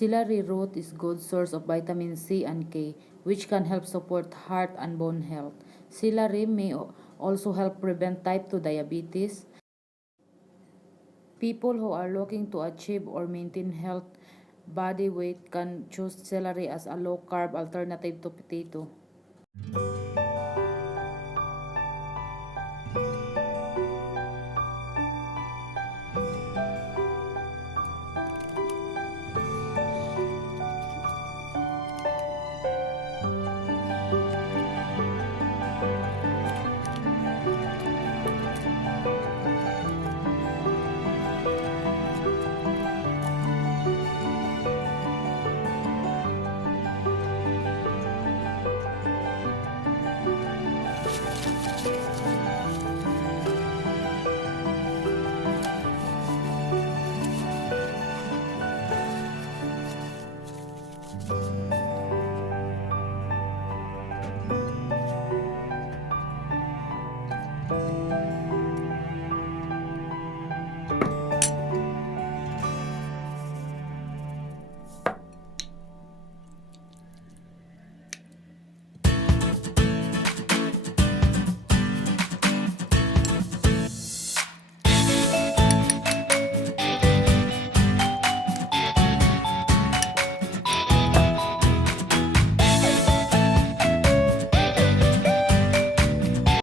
Celery root is good source of vitamin C and K, which can help support heart and bone health. Celery may also help prevent type 2 diabetes. People who are looking to achieve or maintain health body weight can choose celery as a low carb alternative to potato.